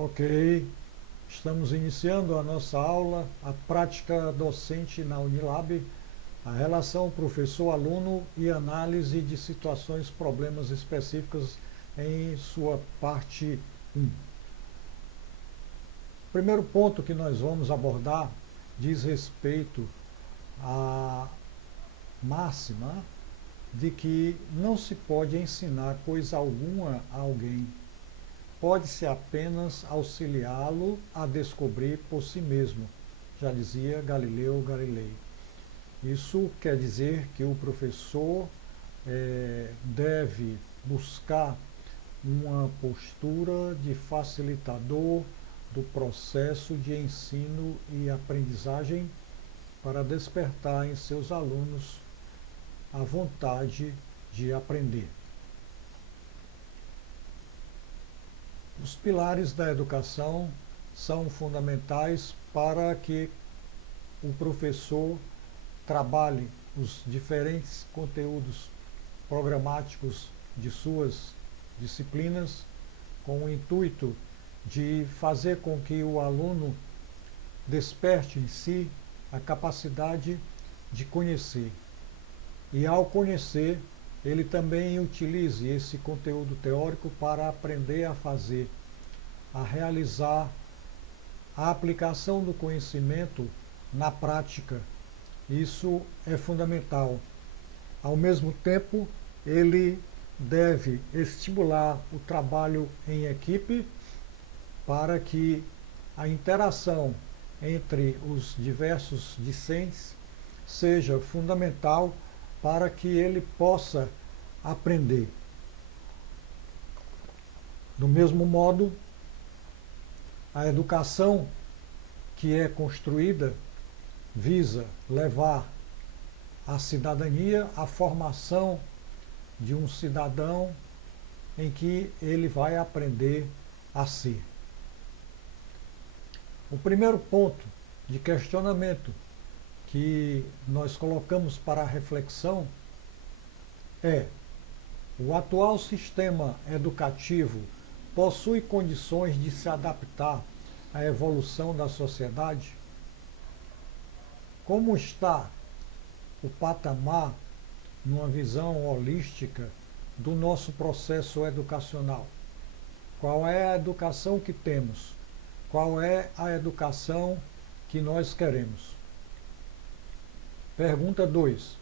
Ok, estamos iniciando a nossa aula, a prática docente na Unilab, a relação professor-aluno e análise de situações, problemas específicos em sua parte 1. O primeiro ponto que nós vamos abordar diz respeito à máxima de que não se pode ensinar coisa alguma a alguém. Pode-se apenas auxiliá-lo a descobrir por si mesmo, já dizia Galileu Galilei. Isso quer dizer que o professor deve buscar uma postura de facilitador do processo de ensino e aprendizagem para despertar em seus alunos a vontade de aprender. Os pilares da educação são fundamentais para que o professor trabalhe os diferentes conteúdos programáticos de suas disciplinas com o intuito de fazer com que o aluno desperte em si a capacidade de conhecer. E ao conhecer, ele também utilize esse conteúdo teórico para aprender a fazer, a realizar a aplicação do conhecimento na prática. Isso é fundamental. Ao mesmo tempo, ele deve estimular o trabalho em equipe para que a interação entre os diversos discentes seja fundamental para que ele possa aprender. Do mesmo modo, a educação que é construída visa levar a cidadania à formação de um cidadão em que ele vai aprender a ser. O primeiro ponto de questionamento que nós colocamos para a reflexão é: o atual sistema educativo possui condições de se adaptar à evolução da sociedade? Como está o patamar, numa visão holística, do nosso processo educacional? Qual é a educação que temos? Qual é a educação que nós queremos? Pergunta 2.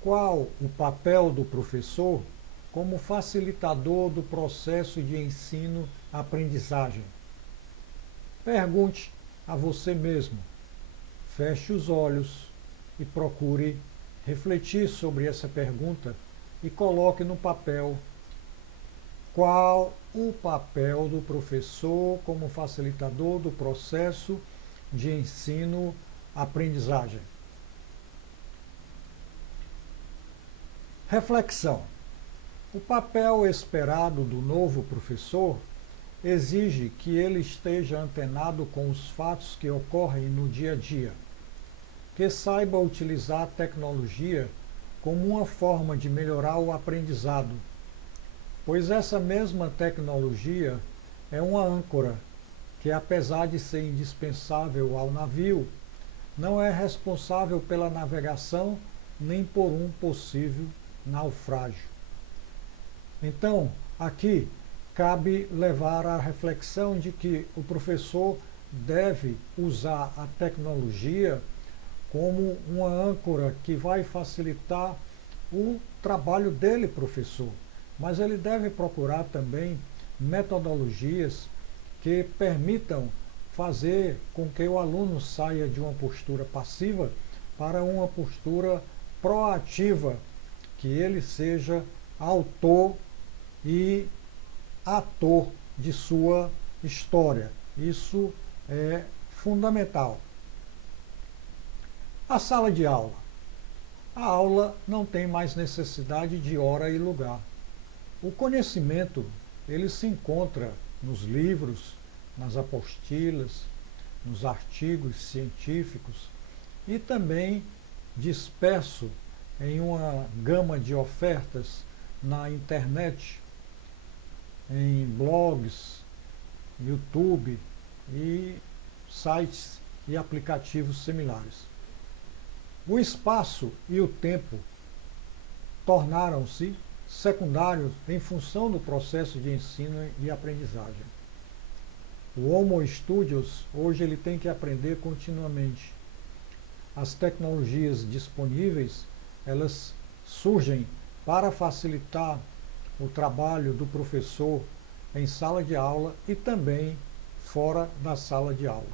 Qual o papel do professor como facilitador do processo de ensino-aprendizagem? Pergunte a você mesmo. Feche os olhos e procure refletir sobre essa pergunta e coloque no papel qual o papel do professor como facilitador do processo de ensino-aprendizagem. Reflexão. O papel esperado do novo professor exige que ele esteja antenado com os fatos que ocorrem no dia a dia, que saiba utilizar a tecnologia como uma forma de melhorar o aprendizado, pois essa mesma tecnologia é uma âncora que, apesar de ser indispensável ao navio, não é responsável pela navegação nem por um possível naufrágio. Então, aqui cabe levar à reflexão de que o professor deve usar a tecnologia como uma âncora que vai facilitar o trabalho dele, professor. Mas ele deve procurar também metodologias que permitam fazer com que o aluno saia de uma postura passiva para uma postura proativa, que ele seja autor e ator de sua história. Isso é fundamental. A sala de aula. A aula não tem mais necessidade de hora e lugar. O conhecimento, ele se encontra nos livros, nas apostilas, nos artigos científicos e também disperso em uma gama de ofertas na internet, em blogs, YouTube e sites e aplicativos similares. O espaço e o tempo tornaram-se secundários em função do processo de ensino e aprendizagem. O Homo Studios hoje ele tem que aprender continuamente. As tecnologias disponíveis, elas surgem para facilitar o trabalho do professor em sala de aula e também fora da sala de aula.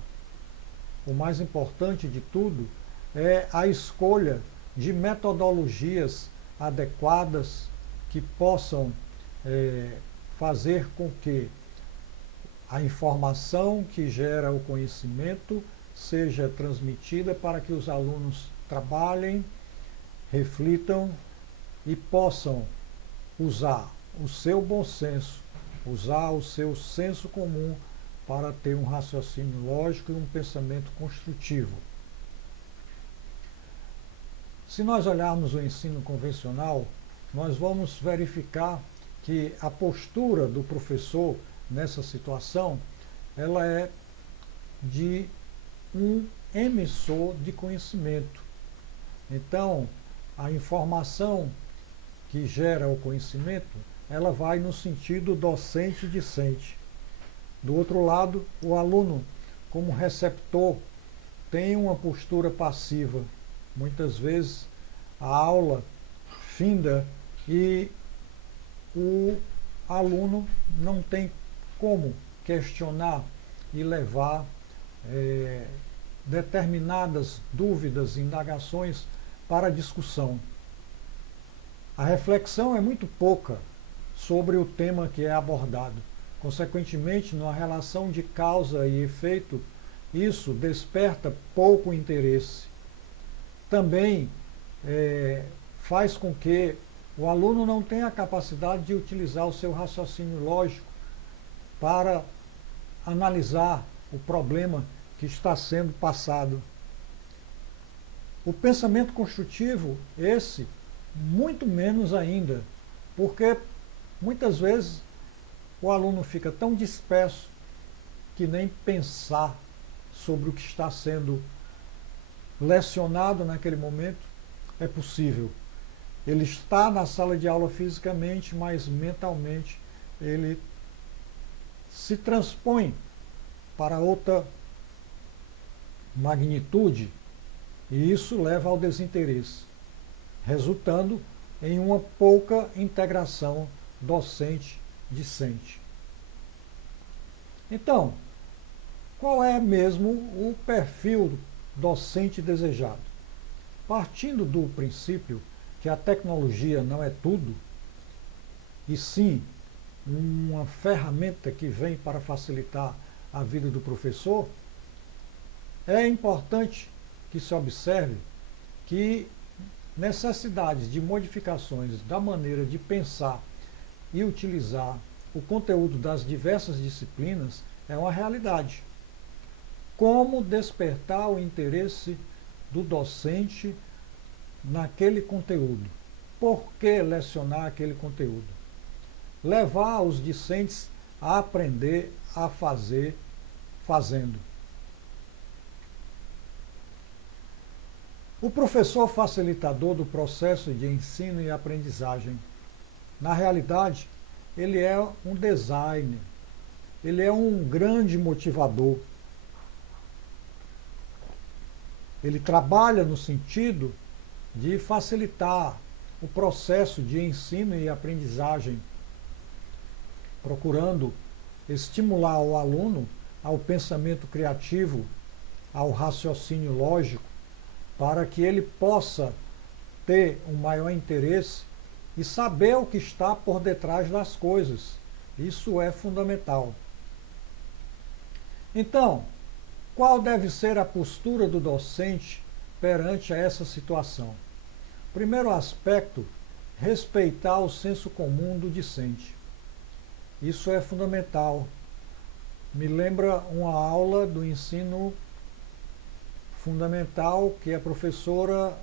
O mais importante de tudo é a escolha de metodologias adequadas que possam fazer com que a informação que gera o conhecimento seja transmitida para que os alunos trabalhem, reflitam e possam usar o seu bom senso, usar o seu senso comum para ter um raciocínio lógico e um pensamento construtivo. Se nós olharmos o ensino convencional, nós vamos verificar que a postura do professor nessa situação, ela é de um emissor de conhecimento. Então, a informação que gera o conhecimento, ela vai no sentido docente-discente. Do outro lado, o aluno, como receptor, tem uma postura passiva. Muitas vezes a aula finda e o aluno não tem como questionar e levar determinadas dúvidas, indagações para a discussão. A reflexão é muito pouca sobre o tema que é abordado. Consequentemente, numa relação de causa e efeito, isso desperta pouco interesse. Também faz com que o aluno não tenha a capacidade de utilizar o seu raciocínio lógico para analisar o problema que está sendo passado. O pensamento construtivo, esse, muito menos ainda, porque muitas vezes o aluno fica tão disperso que nem pensar sobre o que está sendo lecionado naquele momento é possível. Ele está na sala de aula fisicamente, mas mentalmente ele se transpõe para outra magnitude e isso leva ao desinteresse, resultando em uma pouca integração docente-discente. Então, qual é mesmo o perfil docente desejado? Partindo do princípio que a tecnologia não é tudo, e sim uma ferramenta que vem para facilitar a vida do professor, é importante que se observe que necessidades de modificações da maneira de pensar e utilizar o conteúdo das diversas disciplinas é uma realidade. Como despertar o interesse do docente naquele conteúdo? Por que lecionar aquele conteúdo? Levar os discentes a aprender a fazer fazendo. O professor facilitador do processo de ensino e aprendizagem, na realidade, ele é um designer, ele é um grande motivador. Ele trabalha no sentido de facilitar o processo de ensino e aprendizagem, procurando estimular o aluno ao pensamento criativo, ao raciocínio lógico, para que ele possa ter um maior interesse e saber o que está por detrás das coisas. Isso é fundamental. Então, qual deve ser a postura do docente perante a essa situação? Primeiro aspecto, respeitar o senso comum do discente. Isso é fundamental. Me lembra uma aula do ensino fundamental que a professora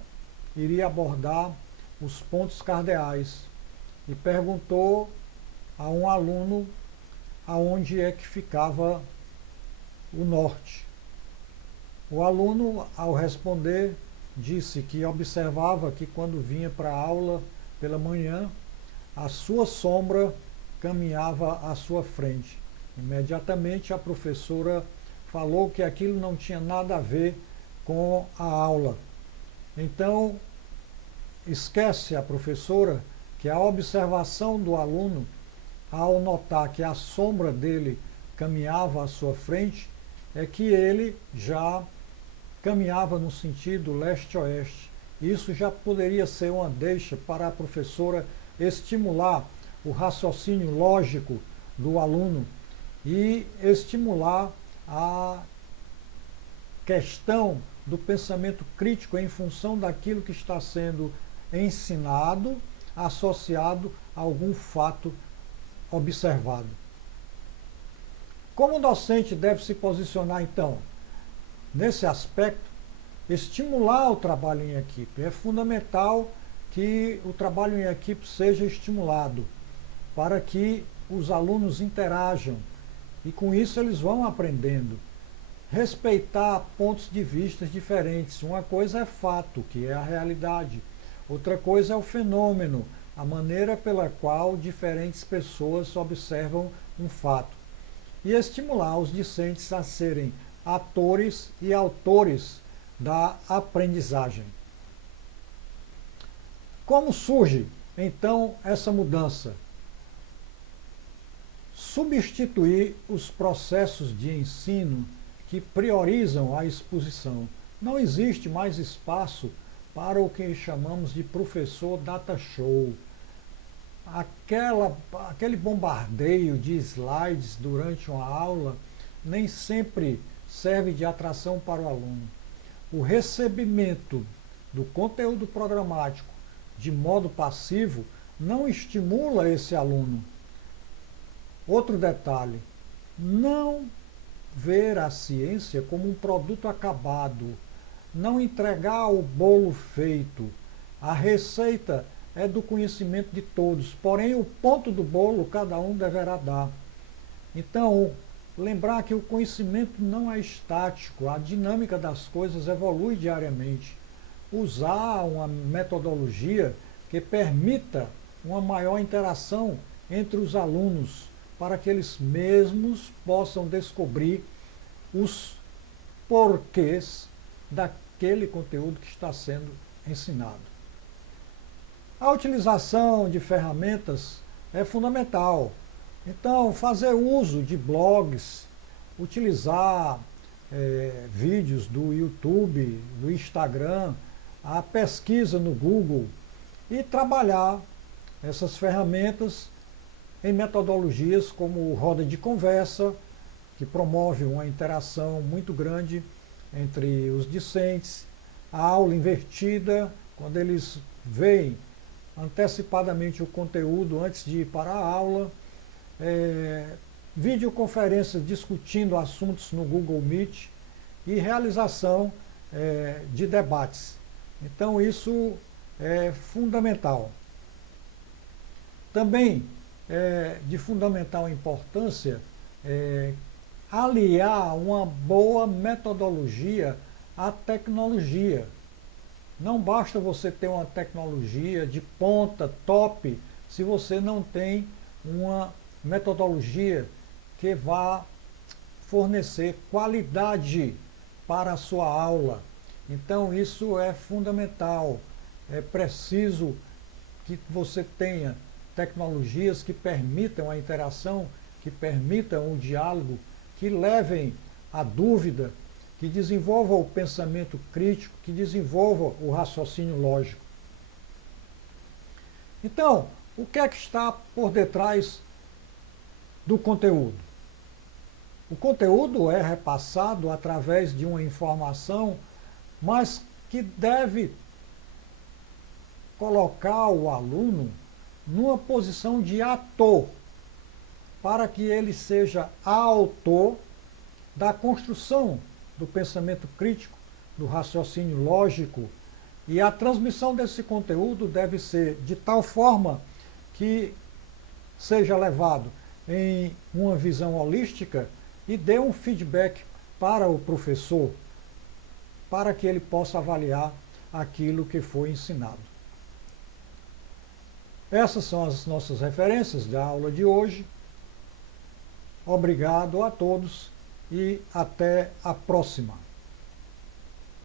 iria abordar os pontos cardeais e perguntou a um aluno aonde é que ficava o norte. O aluno, ao responder, disse que observava que quando vinha para a aula pela manhã, a sua sombra caminhava à sua frente. Imediatamente a professora falou que aquilo não tinha nada a ver com a aula. Então, esquece a professora que a observação do aluno, ao notar que a sombra dele caminhava à sua frente, é que ele já caminhava no sentido leste-oeste. Isso já poderia ser uma deixa para a professora estimular o raciocínio lógico do aluno e estimular a questão do pensamento crítico em função daquilo que está sendo ensinado, associado a algum fato observado. Como o docente deve se posicionar, então? Nesse aspecto, estimular o trabalho em equipe. É fundamental que o trabalho em equipe seja estimulado para que os alunos interajam e com isso eles vão aprendendo. Respeitar pontos de vista diferentes. Uma coisa é fato, que é a realidade. Outra coisa é o fenômeno, a maneira pela qual diferentes pessoas observam um fato. E estimular os discentes a serem atores e autores da aprendizagem. Como surge, então, essa mudança? Substituir os processos de ensino que priorizam a exposição. Não existe mais espaço para o que chamamos de professor data show. Aquele bombardeio de slides durante uma aula nem sempre serve de atração para o aluno. O recebimento do conteúdo programático de modo passivo não estimula esse aluno. Outro detalhe, não ver a ciência como um produto acabado, não entregar o bolo feito. A receita é do conhecimento de todos, porém o ponto do bolo cada um deverá dar. Então, lembrar que o conhecimento não é estático, a dinâmica das coisas evolui diariamente. Usar uma metodologia que permita uma maior interação entre os alunos, para que eles mesmos possam descobrir os porquês daquele conteúdo que está sendo ensinado. A utilização de ferramentas é fundamental. Então, fazer uso de blogs, utilizar vídeos do YouTube, do Instagram, a pesquisa no Google e trabalhar essas ferramentas em metodologias como roda de conversa, que promove uma interação muito grande entre os discentes, a aula invertida, quando eles veem antecipadamente o conteúdo antes de ir para a aula, videoconferências discutindo assuntos no Google Meet e realização de debates. Então isso é fundamental. Também de fundamental importância aliar uma boa metodologia à tecnologia. Não basta você ter uma tecnologia de ponta, top, se você não tem uma metodologia que vá fornecer qualidade para a sua aula. Então isso é fundamental. É preciso que você tenha tecnologias que permitam a interação, que permitam o diálogo, que levem a dúvida, que desenvolvam o pensamento crítico, que desenvolvam o raciocínio lógico. Então, o que é que está por detrás do conteúdo? O conteúdo é repassado através de uma informação, mas que deve colocar o aluno numa posição de ator, para que ele seja autor da construção do pensamento crítico, do raciocínio lógico, e a transmissão desse conteúdo deve ser de tal forma que seja levado em uma visão holística e dê um feedback para o professor, para que ele possa avaliar aquilo que foi ensinado. Essas são as nossas referências da aula de hoje. Obrigado a todos e até a próxima.